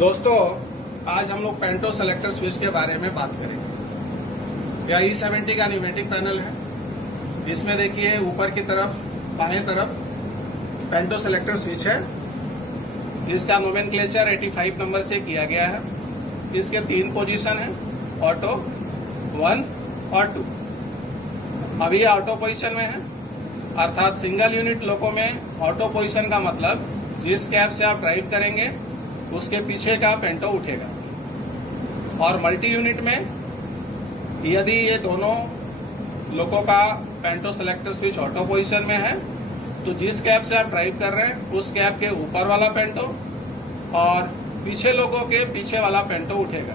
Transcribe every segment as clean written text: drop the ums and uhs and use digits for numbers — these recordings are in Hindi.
दोस्तों, आज हम लोग पेंटो सेलेक्टर स्विच के बारे में बात करेंगे। यह E70 का न्यूमेटिक पैनल है। इसमें देखिए ऊपर की तरफ बाएं तरफ पेंटो सेलेक्टर स्विच है। इसका नोमेनक्लेचर 85 नंबर से किया गया है। इसके 3 पोजीशन है, ऑटो, 1 और 2। अभी ऑटो पोजीशन में है, अर्थात सिंगल यूनिट लोको में ऑटो पोजीशन का मतलब जिस कैब से आप ड्राइव करेंगे उसके पीछे का पेंटो उठेगा। और मल्टी यूनिट में यदि ये दोनों लोगों का पेंटो सेलेक्टर स्विच ऑटो पोजीशन में है तो जिस कैब से आप ड्राइव कर रहे हैं उस कैब के ऊपर वाला पेंटो और पीछे लोगों के पीछे वाला पेंटो उठेगा,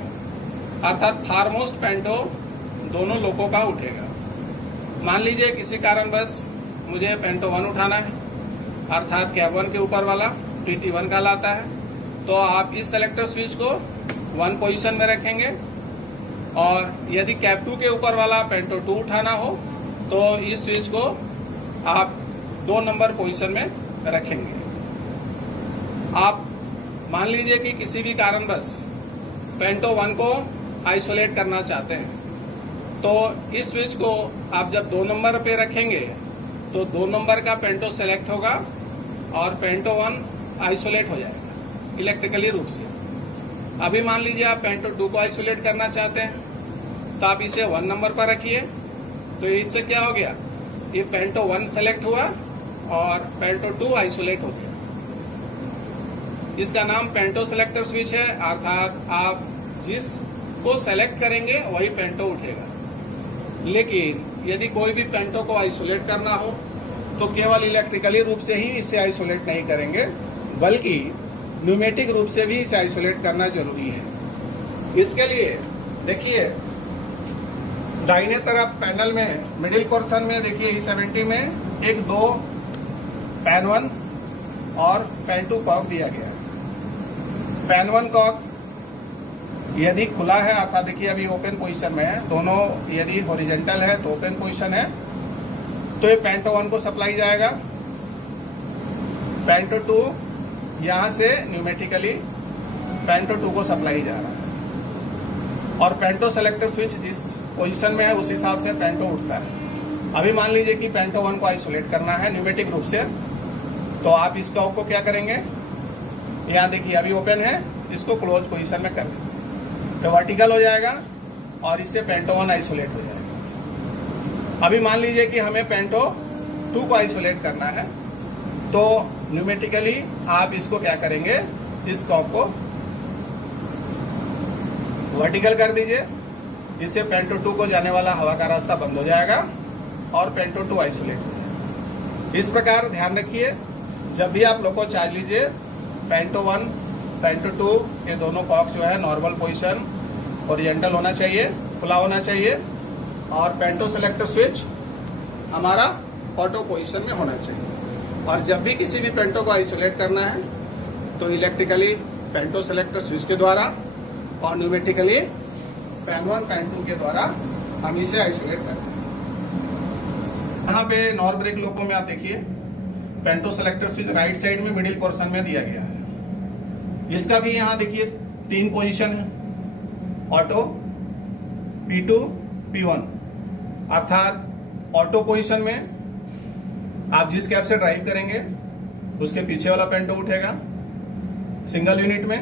अर्थात फारमोस्ट पेंटो दोनों लोगों का उठेगा। मान लीजिए किसी कारणवश मुझे पेंटो 1 उठाना है, अर्थात कैब 1 के ऊपर वाला PT1 कहलाता है, तो आप इस सेलेक्टर स्विच को 1 पोजीशन में रखेंगे। और यदि कैब 2 के ऊपर वाला पेंटो 2 उठाना हो तो इस स्विच को आप 2 नंबर पोजीशन में रखेंगे। आप मान लीजिए कि किसी भी कारणवश पेंटो 1 को आइसोलेट करना चाहते हैं, तो इस स्विच को आप जब 2 नंबर पे रखेंगे तो 2 नंबर का पेंटो सेलेक्ट होगा और पेंटो 1 आइसोलेट हो जाएगा इलेक्ट्रिकली रूप से। अभी मान लीजिए आप पेंटो 2 को आइसोलेट करना चाहते हैं तो आप इसे 1 नंबर पर रखिए, तो इससे क्या हो गया, ये पेंटो 1 सेलेक्ट हुआ और पेंटो 2 आइसोलेट हो गया। इसका नाम पेंटो सेलेक्टर स्विच है, अर्थात आप जिस को सेलेक्ट करेंगे वही पेंटो उठेगा। लेकिन यदि कोई भी पेंटो को आइसोलेट करना हो तो केवल इलेक्ट्रिकली रूप से ही इसे आइसोलेट नहीं करेंगे, बल्कि न्यूमेटिक रूप से भी इसे आइसोलेट करना जरूरी है। इसके लिए देखिए दाहिने तरफ पैनल में मिडिल पोर्शन में देखिए E70 में एक 2 पैन 1 और पैन 2 कॉक दिया गया है। पैन 1 कॉक यदि खुला है, अर्थात देखिए अभी ओपन पोजीशन में है, दोनों यदि हॉरिजॉन्टल है तो ओपन पोजीशन है, तो ये पेंटो 1 को सप्लाई जाएगा। पेंटो 2 यहां से न्यूमेटिकली पेंटो 2 को सप्लाई जा रहा है और पेंटो सेलेक्टर स्विच जिस पोजीशन में है उस हिसाब से पेंटो उठता है। अभी मान लीजिए कि पेंटो 1 को आइसोलेट करना है न्यूमेटिक रूप से, तो आप इस कॉक को क्या करेंगे, यहाँ देखिए अभी ओपन है, इसको क्लोज पोजीशन में कर देंगे तो वर्टिकल हो जाएगा और इससे पेंटो 1 आइसोलेट हो जाएगा। अभी मान लीजिए कि हमें पेंटो 2 को आइसोलेट करना है, तो न्यूमेटिकली आप इसको क्या करेंगे, इस कॉक को वर्टिकल कर दीजिए, इससे पेंटो 2 को जाने वाला हवा का रास्ता बंद हो जाएगा और पेंटो 2 आइसोलेट हो जाएगा। इस प्रकार ध्यान रखिए, जब भी आप लोको चार्ज लीजिए, पेंटो 1 पेंटो 2 ये दोनों कॉक जो है नॉर्मल पोजीशन ओरिएंटल होना चाहिए, खुला होना चाहिए, और पेंटो सेलेक्टर स्विच हमारा ऑटो पोजीशन में होना चाहिए। और जब भी किसी भी पेंटो को आइसोलेट करना है तो इलेक्ट्रिकली पेंटो सेलेक्टर स्विच के द्वारा और न्यूमेटिकली पैन 1 पैन 2 के द्वारा हम इसे आइसोलेट करते हैं। यहाँ पे नॉर ब्रेक लोको में आप देखिए पेंटो सेलेक्टर स्विच राइट साइड में मिडिल पोर्शन में दिया गया है। इसका भी यहाँ देखिए 3 पोजीशन है, ऑटो, P2, P1, अर्थात ऑटो पोजीशन में आप जिस कैब से ड्राइव करेंगे उसके पीछे वाला पेंटो उठेगा सिंगल यूनिट में,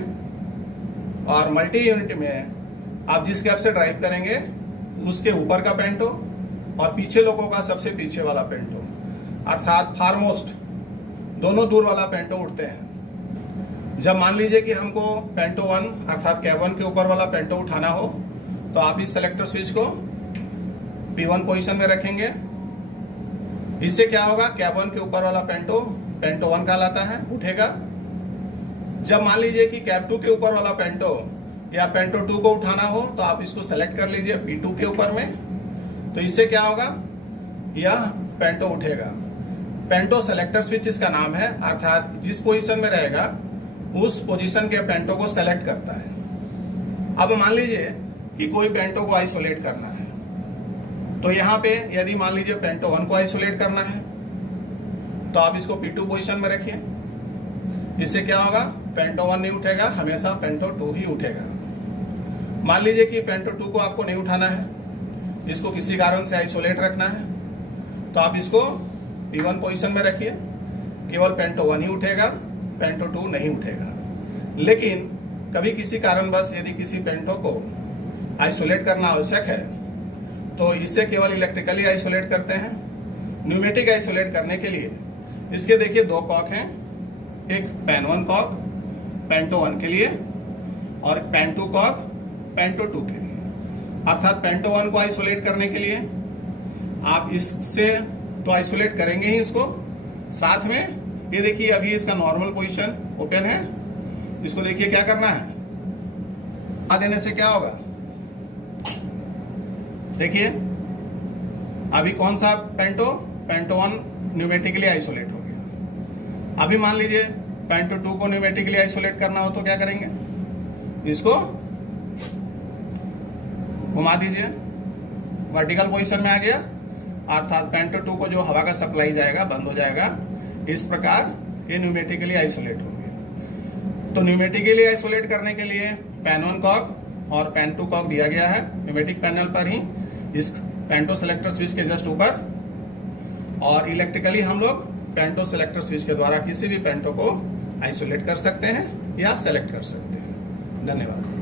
और मल्टी यूनिट में आप जिस कैब से ड्राइव करेंगे उसके ऊपर का पेंटो और पीछे लोगों का सबसे पीछे वाला पेंटो, अर्थात फारमोस्ट दोनों दूर वाला पेंटो उठते हैं। जब मान लीजिए कि हमको पेंटो 1 अर्थात कैब 1 के ऊपर वाला पेंटो उठाना हो तो आप इस सेलेक्टर स्विच को P1 पोजीशन में रखेंगे। इससे क्या होगा, कैब 1 के ऊपर वाला पेंटो 1 कहलाता है, उठेगा। जब मान लीजिए कि कैब 2 के ऊपर वाला पेंटो या पेंटो 2 को उठाना हो तो आप इसको सेलेक्ट कर लीजिए P2 के ऊपर में, तो इससे क्या होगा, यह पेंटो उठेगा। पेंटो सेलेक्टर स्विच इसका नाम है, अर्थात जिस पोजीशन में रहेगा उस पोजीशन के पेंटो को सेलेक्ट करता है। अब मान लीजिए कि कोई पेंटो को आइसोलेट करना है, तो यहाँ पे यदि मान लीजिए पेंटो 1 को आइसोलेट करना है तो आप इसको P2 पोजीशन में रखिए। इससे क्या होगा, पेंटो 1 नहीं उठेगा, हमेशा पेंटो 2 ही उठेगा। मान लीजिए कि पेंटो 2 को आपको नहीं उठाना है, इसको किसी कारण से आइसोलेट रखना है, तो आप इसको P1 पोजीशन में रखिए, केवल पेंटो 1 ही उठेगा, पेंटो 2 नहीं उठेगा। लेकिन कभी किसी कारणवश यदि किसी पेंटो को आइसोलेट करना आवश्यक है तो इससे केवल इलेक्ट्रिकली आइसोलेट करते हैं। न्यूमेटिक आइसोलेट करने के लिए इसके देखिए 2 कॉक हैं, एक पेन 1 कॉक पेंटो 1 के लिए और पेन 2 कॉक पेंटो 2 के लिए। अर्थात पेंटो 1 को आइसोलेट करने के लिए आप इससे तो आइसोलेट करेंगे ही इसको, साथ में ये देखिए अभी इसका नॉर्मल पोजीशन ओपन है, इसको देखिए क्या करना है, आ देने से क्या होगा, देखिए अभी कौन सा पेंटो 1 न्यूमेटिकली आइसोलेट हो गया। अभी मान लीजिए पेंटो 2 को न्यूमेटिकली आइसोलेट करना हो तो क्या करेंगे, इसको घुमा दीजिए, वर्टिकल पोजीशन में आ गया, अर्थात पेंटो 2 को जो हवा का सप्लाई जाएगा बंद हो जाएगा। इस प्रकार ये न्यूमेटिकली आइसोलेट हो गया। तो न्यूमेटिकली आइसोलेट करने के लिए पेन 1 कॉक और पेन 2 कॉक दिया गया है न्यूमेटिक पैनल पर ही, इस पेंटो सेलेक्टर स्विच के जस्ट ऊपर, और इलेक्ट्रिकली हम लोग पेंटो सेलेक्टर स्विच के द्वारा किसी भी पेंटो को आइसोलेट कर सकते हैं या सेलेक्ट कर सकते हैं। धन्यवाद।